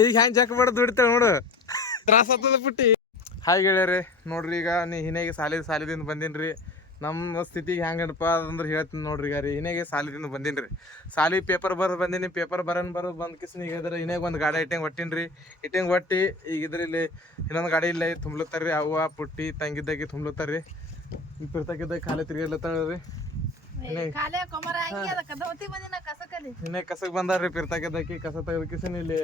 ಈಗ ಹ್ಯಾಂಗ ಜಾಕ್ ಬಡ ದುಡಿತಾವ ನೋಡು. ತ್ರಾಸ ಆಗ್ತದ ಪುಟ್ಟಿ. ಹಾಯ್ ಗೆಳೆಯರಿ, ನೋಡ್ರಿ ಈಗ ನೀ ಹಿನೇಗೆ ಸಾಲಿದ ಸಾಲಿದಿಂದ ಬಂದೀನಿ ನಮ್ಮ ಸ್ಥಿತಿಗೆ ಹೆಂಗಪ್ಪ ಅಂದ್ರೆ ಹೇಳ್ತೀನಿ ನೋಡ್ರಿ ಈಗ ರೀ ಹಿನೇಗೆ ಸಾಲಿದಿಂದ ಬಂದೀನಿ ರೀ ಸಾಲಿ ಪೇಪರ್ ಬರೋದು ಬಂದೀನಿ ಪೇಪರ್ ಬರೋನ್ ಬರೋದು ಬಂದ್ ಕಿಸ್ನ ಈಗ ಇದ್ರೆ ಹಿನೇಗೆ ಒಂದು ಗಾಡಿ ಇಟ್ಟಂಗೆ ಹೊಟ್ಟಿನ್ರಿ ರೀ ಇಟ್ಟಂಗೆ ಒಟ್ಟಿ ಈಗ ಇದ್ರಲ್ಲಿ ಇನ್ನೊಂದು ಗಾಡಿ ಇಲ್ಲ ತುಂಬ್ಲತ್ತಾರ ರೀ ಅವ್ವ, ಪುಟ್ಟಿ, ತಂಗಿದ್ದಾಗಿ ತುಂಬ್ಲತ್ತಾರ ರೀ ಇಪ್ಪಿರ್ತಾಗಿದ್ದಾಗ ಖಾಲಿ ತಿರ್ಗಾಡ್ಲತ್ತಾಳ ಇನ್ನೇ ಕಸಕ್ ಬಂದಾರ್ರಿ ಪಿರ್ತಾಕಿದ್ದಕ್ಕಿ ಕಸ ತೆಗೆದಕಿಸಿನ ಇಲ್ಲಿ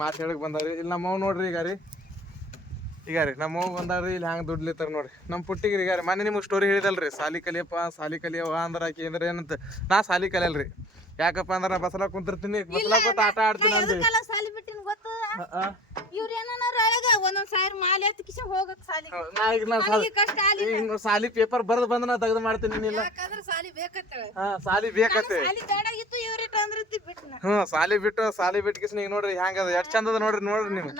ಮಾತು ಹೇಳಕ್ ಬಂದಾರಿ. ಇಲ್ಲಿ ನಮ್ಮವ್ ನೋಡ್ರಿ ಈಗ ರೀ. ಈಗ ರೀ ನಮ್ಮವ್ ಬಂದಾರ್ರಿ ಇಲ್ಲಿ ಹ್ಯಾಂಗ ದುಡ್ಲಿತ್ತಾರ ನೋಡ್ರಿ. ನಮ್ಮ ಪುಟ್ಟಿಗೆ ಈಗ ರೀ ಮೊನ್ನೆ ನಿಮ್ಗೆ ಸ್ಟೋರಿ ಹೇಳಿದಲ್ರಿ ಸಾಲಿ ಕಲಿಯಪ್ಪ ಸಾಲಿ ಕಲಿಯವ ಅಂದ್ರೆ ಆಕಿ ಅಂದ್ರೆ ಏನಂತ. ನಾ ಸಾಲಿ ಕಲಿಯಲ್ರಿ ಯಾಕಪ್ಪ ಅಂದ್ರೆ ನಾ ಬಸಲ ಕುಂತಿರ್ತೀನಿ ಬಸಲ ಕೂತ್ ಆಟ ಆಡ್ತೀನಿ ಅಂದ್ರಿ ಸಾಲಿ. ಪೇಪರ್ ಬರ್ದು ಬಂದ ನಾ ತೆಗೆದು ಮಾಡ್ತೀನಿ ಏನಿಲ್ಲ ಸಾಲಿ ಬೇಕತ್ತೆ. ಹ್ಞೂ ಸಾಲಿ ಬಿಟ್ಟು ಸಾಲಿ ಬಿಟ್ಟು ಕಿಸ್ ನೀವು ನೋಡ್ರಿ ಹ್ಯಾಂಗ ಎಷ್ಟು ಚಂದದ ನೋಡ್ರಿ ನೋಡ್ರಿ ನೀವು.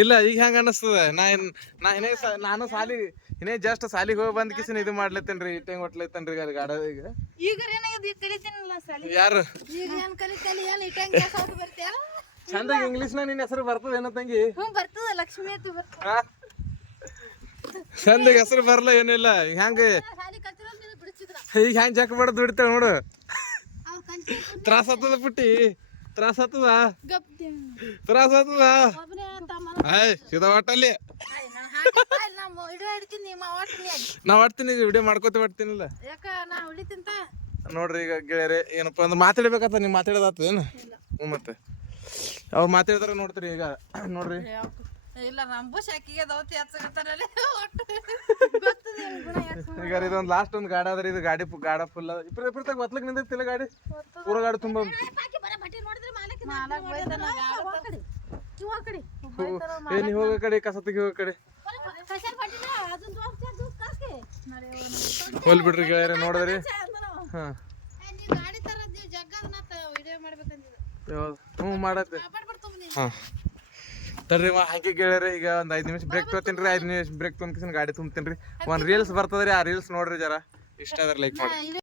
ಇಲ್ಲ ಈಗ ಹೆಂಗ ಅನಸ್ತದ? ನಾ ಏನ್ ನಾ ಸಾ- ನಾನು ಸಾಲಿ ಇನ್ನೇ ಜಸ್ಟ್ ಸಾಲಿಗೆ ಹೋಗಿ ಬಂದ್ ಕಿಸಿನ ಇದು ಮಾಡ್ಲತ್ತೇನ್ರಿ ಇಟ್ಟೆ ಹೊಟ್ಲತ್ತೇನ್ರಿ ಗಾಡಿ ಗಾಡ ಈಗ. ಈಗ ಏನಾಗ್ಯದ ಈಗ ಕಲಿತೀನಲ್ಲ ಸಾಲಿ ಯಾರು? ಚಂದ ಇಂಗ್ಲಿಷ್ನ ನಿನ್ ಹೆಸರು ಬರ್ತದ ಏನೋ ತಂಗಿ. ಬರ್ತದ ಲಕ್ಷ್ಮಿ ಅಂತ ಬರ್ತದ. ಆ? ಹೆಸರು ಬರಲ್ಲ ಏನಿಲ್ಲ ಹೆಂಗ ಈಗ ಹೆಂಗ್ ಚೆಕ್ ಬಡ್ದು ಬಿಡ್ತೇವೆ ನೋಡು. ತ್ರಾಸ ಹತ್ತದ ಪುಟ್ಟಿ. ತ್ರಾಸ ಹತ್ತದ? ತ್ರಾಸ ಹತ್ತದ? ಆಯ್ ಇದ ಒಟ್ಟಲ್ಲಿ ನಾ ಹೊಡ್ತೀನಿ ವಿಡಿಯೋ ಮಾಡ್ಕೋತ ಹೊಡ್ತೀನಿಲ್ಲ. ಯಾಕ ನಾ ಹೊಡಿತಿಂತ ನೋಡ್ರಿ ಈಗ ಗೆಳೆಯರೆ ಏನಪ್ಪ ಅಂದ್ರೆ ಮಾತಾಡ್ಬೇಕತ್ತ ನೀವು ಮಾತಾಡೋದಾತದೇನು ಹ್ಞೂ ಮತ್ತೆ. ಅವ್ರು ಮಾತಾಡಿದ್ರೆ ನೋಡ್ತೀರಿ ಈಗ ನೋಡ್ರಿ. ಇಲ್ಲ ನಂಬು ಅಕ್ಕಿಗೆ ದೌತಿ ಹಚ್ಚಕತ್ತಾರಲ್ಲ ಈಗ ಇದೊಂದು ಲಾಸ್ಟ್ ಒಂದು ಗಾಡಿ ಅದ್ರಿ ಇದು ಗಾಡಿ ಗಾಡ ಫುಲ್ ಇಪ್ರ ಇಪ್ರತಾಗ ಒತ್ಲಕ್ ನಿಂದಿರ್ತಿಲ್ಲ ಗಾಡಿ? ಪೂರ ಗಾಡಿ ತುಂಬ ಹೋಗ ಏ ನೀ ಹೋಗೋ ಕಡೆ. ಕಸ ತೆಗಿ ಹೋಗೋ ಕಡೆ ಹೋಲ್ ಬಿಡ್ರಿ ಗೆಳೆಯರೆ ನೋಡಿದ್ರಿ ಹ್ಞೂ ಮಾಡತ್ತೆ. ಹಾಂ. ತಡ್ರಿ ವಾ ಕೇಳ್ರಿ ಈಗ ಒಂದು ಐದು ನಿಮಿಷ ಬ್ರೇಕ್ ತೊಗೊತೀನಿ ರೀ ಐದು ನಿಮಿಷ ಬ್ರೇಕ್ ತೊಗೊಂಡ್ಕಿಸಿನ ಗಾಡಿ ತುಂಬ್ತೀನಿ ರೀ. ಒಂದು ರೀಲ್ಸ್ ಬರ್ತದ್ರಿ ಆ ರೀಲ್ಸ್ ನೋಡ್ರಿ ಜರ. ಇಷ್ಟ ಅದ್ರ ಲೈಕ್ ಮಾಡಿ.